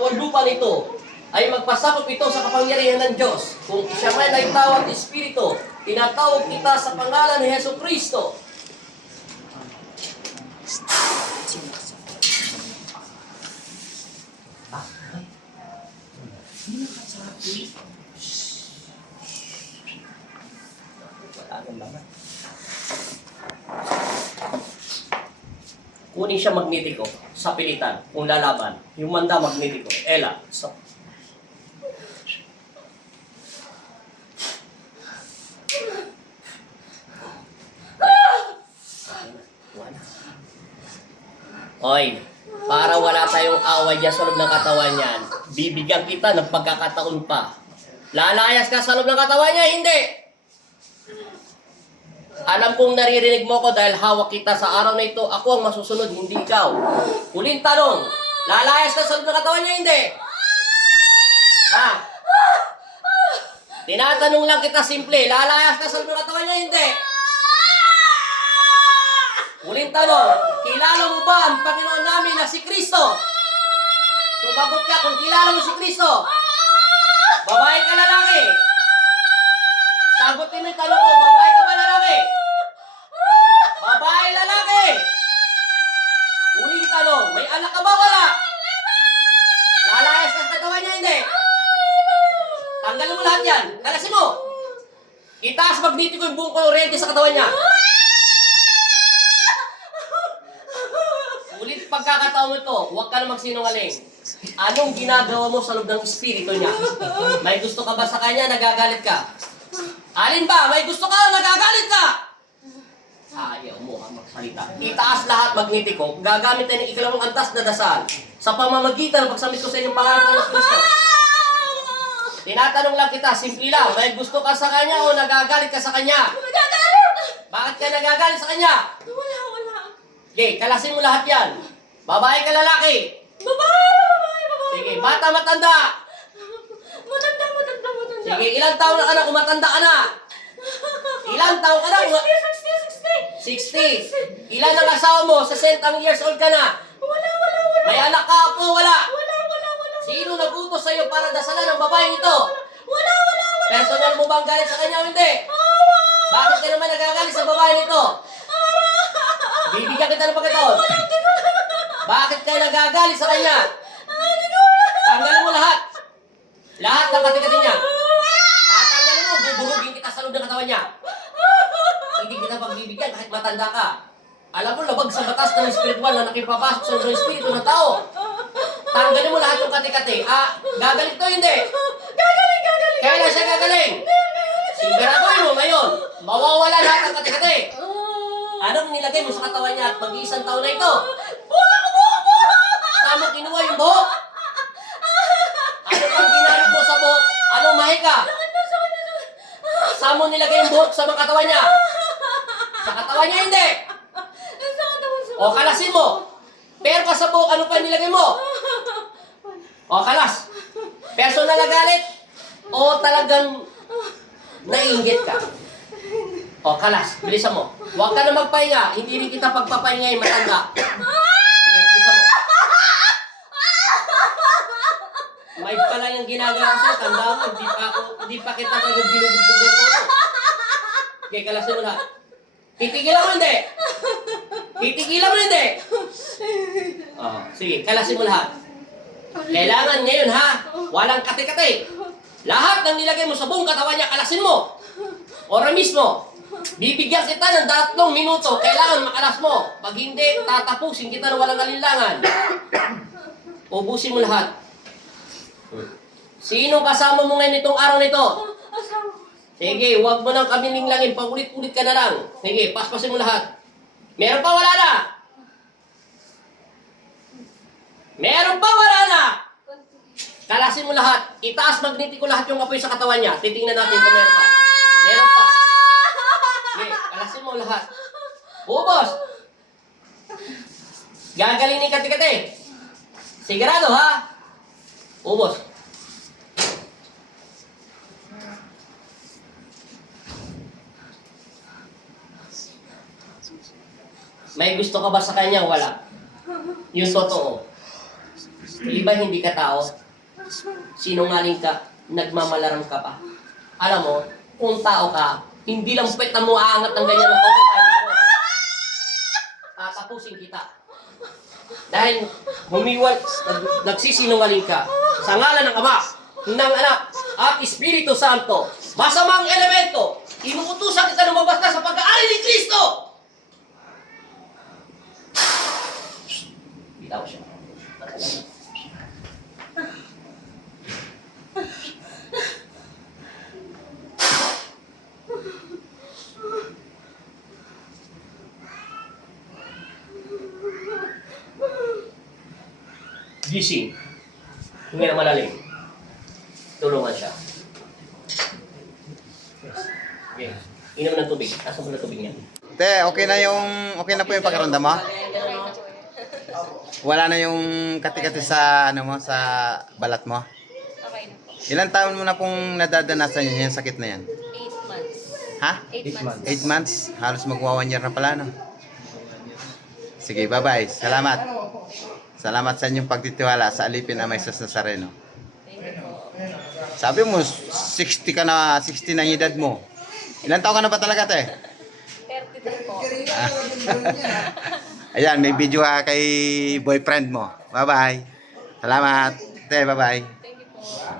Ang lupa nito ay magpasakop ito sa kapangyarihan ng Diyos. Kung siya man ay tawag Espiritu, tinatawag kita sa pangalan ni Hesus Kristo. Kunin siya magnetiko sa pilitan kung lalaban. Yung manda magnetiko. Ela. So. Oy, para wala tayong away dyan sa loob ng katawan niyan, bibigyan kita ng pagkakataon pa. Lalayas ka sa loob ng katawan niya, hindi! Alam kong naririnig mo ko dahil hawak kita sa araw na ito. Ako ang masusunod, hindi ikaw. Huling tanong, lalayas ka sa loob ng katawan niya, hindi? Ha? Tinatanong lang kita simple, lalayas ka sa loob ng katawan niya, hindi? Huling tanong, kilala mo ba ang Panginoon namin na si Kristo? Sumagot ka kung kilala mo si Kristo. Babae ka lalaki? Sagutin mo yung tanong ko, babae ka ba lalaki? Babae lalaki? Huling tanong, may anak ka ba wala? Lalayas ka sa katawan niya, hindi? Tanggalin mo lahat yan, kalasin mo. Itaas magnetiko yung buong kuryente sa katawan niya. Ulit pagkakataon mo ito, huwag ka na magsinungaling. Anong ginagawa mo sa loob ng espiritu niya? May gusto ka ba sa kanya, nagagalit ka? Alin ba? May gusto ka, nagagalit ka? Ayaw mo ang magsalita. Itaas lahat magnetiko, gagamit tayo ng ikalawang antas na dasal sa pamamagitan ng pagsamit ko sa inyong pangalan ng Kristo. Tinatanong lang kita, simple lang, may gusto ka sa kanya o nagagalit ka sa kanya? Nagagalit! Bakit ka nagagalit sa kanya? Wala. Okay, kalasin mo lahat yan. Babae ka lalaki? Babae. Sige, bata matanda? Matanda. Sige, ilang taon na ka na kung matanda ka na? Ilang taon ka na? 60. Ilan ang asawa mo? 60 years old ka na? Wala. May anak ka po? Wala. Wala. Sino nagutos sa'yo para dasalan ng babaeng ito? Wala. Personal mo bang galit sa kanya o hindi? Bakit ka naman nagagalit sa babaeng ito? Bibigyan kita ng pagkataon. Bakit ka nagagalit sa kanya? Tanggalin mo lahat. Lahat ng katikati niya. Tatanggalin mo, buburugin kita sa loob ng katawan niya. Hindi kita pagbibigyan kahit matanda ka. Alam mo, labag sa batas ng espiritual na nakipapasok sa loob ng espiritu ng tao. Tanggalin mo lahat ng katikati. Gagaling to, hindi. Gagaling. Kailan siya gagaling? Siguraduhin mo ngayon, mawawala lahat ng katikati. Anong nilagay mo sa katawan niya at mag-iisang taon na ito? Buhok! Saan mo kinuha yung buhok? Ano pang ginamit mo sa buhok? Anong mahika? Saan mo nilagay yung buhok sa mga katawan niya? Sa katawan niya hindi. O kalasin mo. Pero pa sa buhok, ano pa nilagay mo? O kalas. Personal na galit? O talagang naiinggit ka? O, kalas, bilisan mo. Huwag ka na magpahinga. Hindi rin kita pagpapahingayin, matanda. Sige, bilisan mo. May pala yung ginagawa ko sa'yo. Tanda mo, hindi pa kita kagad binubugbog ng todo. Okay, kalasin mo lahat. Titigilan mo hindi. Titigilan mo hindi. Sige, kalasin mo lahat. Kailangan ngayon ha, walang kati-kati. Lahat ng nilagay mo sa buong katawan niya, kalasin mo. Ora mismo. Bibigyan kita ng 3 minuto. Kailangan makalas mo. Pag hindi, tatapusin kita ng walang alinlangan. Ubusin mo lahat. Sino kasama mo ngayon itong araw na ito? Sige, huwag mo nang kami ninglangin. Paulit-ulit ka na lang. Sige, paspasin mo lahat. Meron pa, wala na? Meron pa, wala na? Kalasin mo lahat. Itaas magnetiko lahat yung apoy sa katawan niya. Titingnan natin kung meron pa. Meron pa. Okay, kalasin mo lahat. Ubos. Gagaling ni kati-kati. Sigurado ha? Ubos. May gusto ka ba sa kanya? Wala. Yung totoo. Iba hindi ka tao. Sinungaling ka, nagmamalarang ka pa. Alam mo, kung tao ka, hindi lang pwet na mo aangat ng ganyan ng todo. Tatapusin kita. Dahil nagsisinungaling ka sa ngalan ng Ama, ng Anak, at Espiritu Santo, masamang elemento, inuutusan kita lumabas ka sa pag-aari ni Kristo! Bitaw siya. Gising. Hindi na malalim. Tulungan siya. Okay. Inom ng tubig. Asan mo na tubig niya? Te, okay na po yung pakiramdam mo? Wala na yung kati-kati sa sa balat mo? Okay na po. Ilang taon mo na pong nadadanasan yung sakit na yan? 8 months. Ha? 8 months. 8 months? Halos magwa 1 year na pala, no? Sige, bye-bye. Salamat. Salamat sa inyong pagtitiwala sa alipin na may Jesus Nazareno. Thank you po. Sabi mo, 60 ka na, 60 na yung edad mo. Ilang taon ka na ba talaga, te? 33 po. Ayan, may video ka kay boyfriend mo. Bye-bye. Salamat. Te, bye-bye. Thank you po.